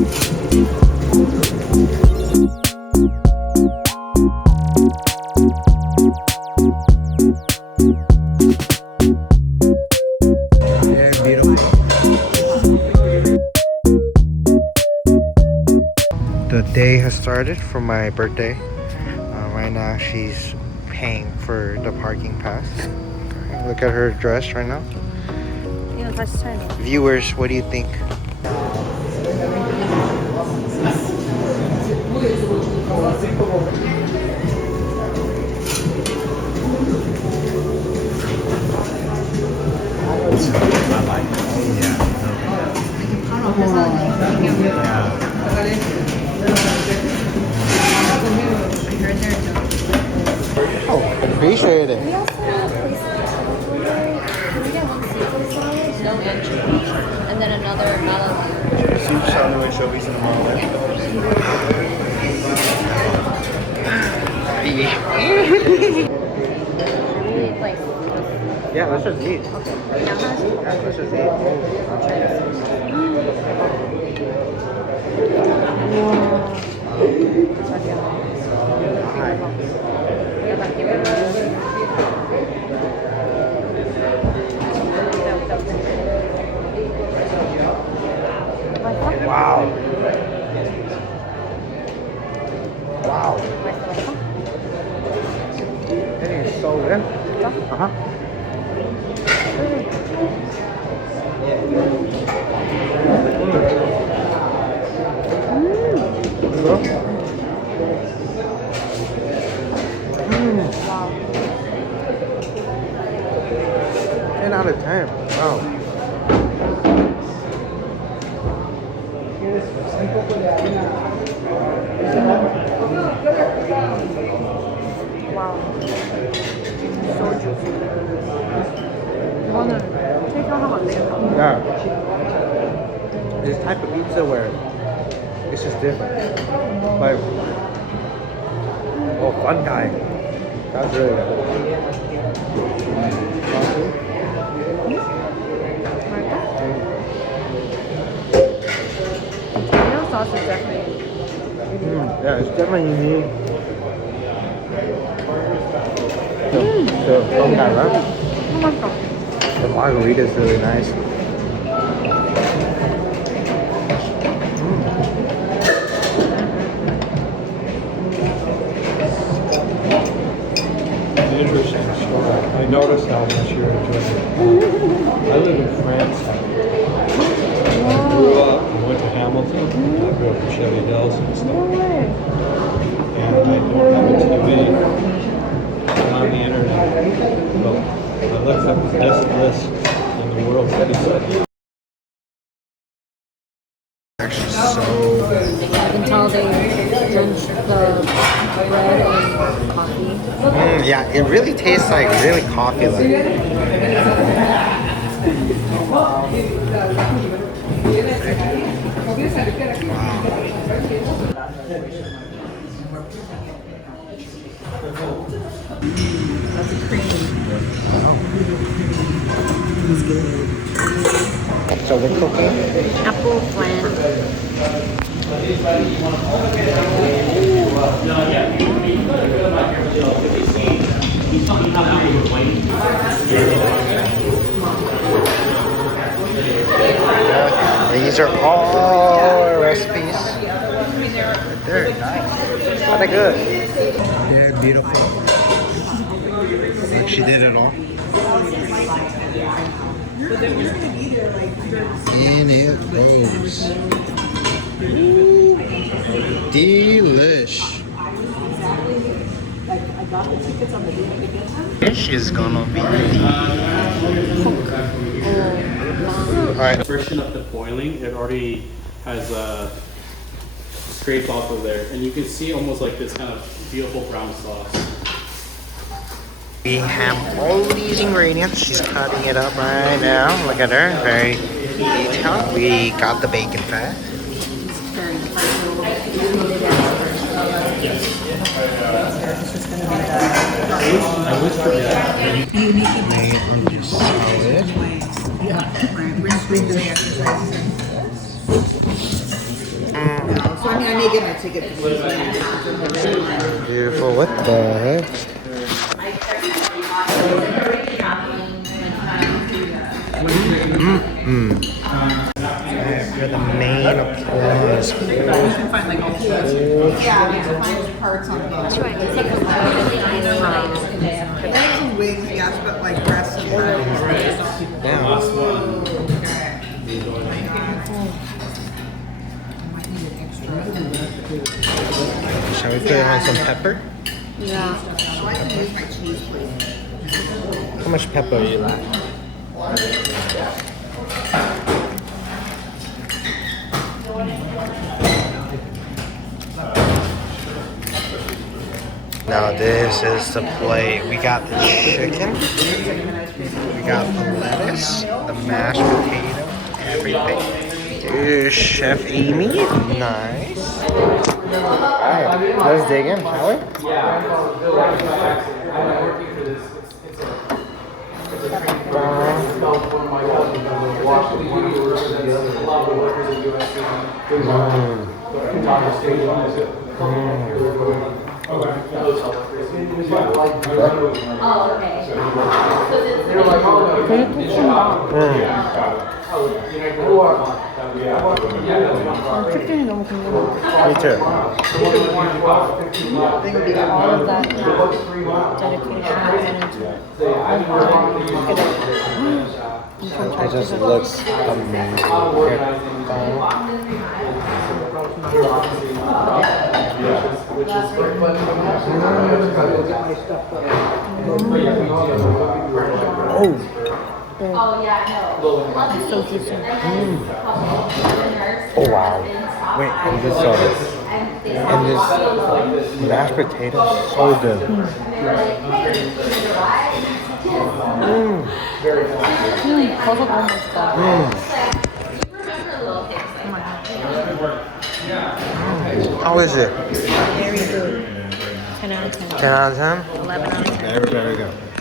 The day has started for my birthday. Right now she's paying for the parking pass. Look at her dress right now. Viewers, what do you think? Oh, appreciate it. No entry. And then another melon. Soup sandwich, showbiz in the morning. Yeah, let's just eat. Yeah, let's just eat. Wow. Wow. That is so good. Uh-huh. Wow. 10 out of 10. Wow. Wow. So juicy. 이거는 체결하면 안 되겠다. Yeah. This type of pizza where it's just different. Like, oh, fun guy. That's really good. Tomato sauce is definitely Yeah, it's definitely unique. The fun guy, right? The margarita is really nice. Interesting story. I noticed how much you enjoyed it. I live in France. I grew up, I went to Hamilton. I grew up in Chevy Hills and stuff. And I don't have a TV on the internet. But I looked up the best list in the world. Actually, so good. You can tell they drenched the bread in coffee. Yeah, it really tastes like really coffee-like. That's creamy. It's good. So we're cooking. Apple flan. These are all recipes. They're nice. Are they good? They're beautiful. Like she did it all. In it goes. Delish. Dish is gonna be alright. Freshen up the boiling, it already has scraped off of there, and you can see almost like this kind of beautiful brown sauce. We have all these ingredients. She's cutting it up right now. Look at her, very detailed. We got the bacon fat. I always forget. So I mean, I may get my ticket to this. Beautiful. What the heck? You're the main applause. You can find like all parts on the bottom. There's some wigs, yes, but like breasts and bottoms. Down. Shall we put it on some pepper? Yeah. So I can use my cheese plate. How much pepper do you like? Now this is the plate. We got the chicken, we got the lettuce, the mashed potato, everything. Here's Chef Amy. Nice. Alright, let's dig in, shall we? 치킨이 너무 궁금해. Me too. All of that dedication into It just looks amazing. Oh yeah, no. So juicy. Oh wow. Wait, and this mashed potato is so good. 버섯 너무 맛있다. How is it? Very good. 10 out of 10. 10 out of 10? 11 out of 10. Very, very good.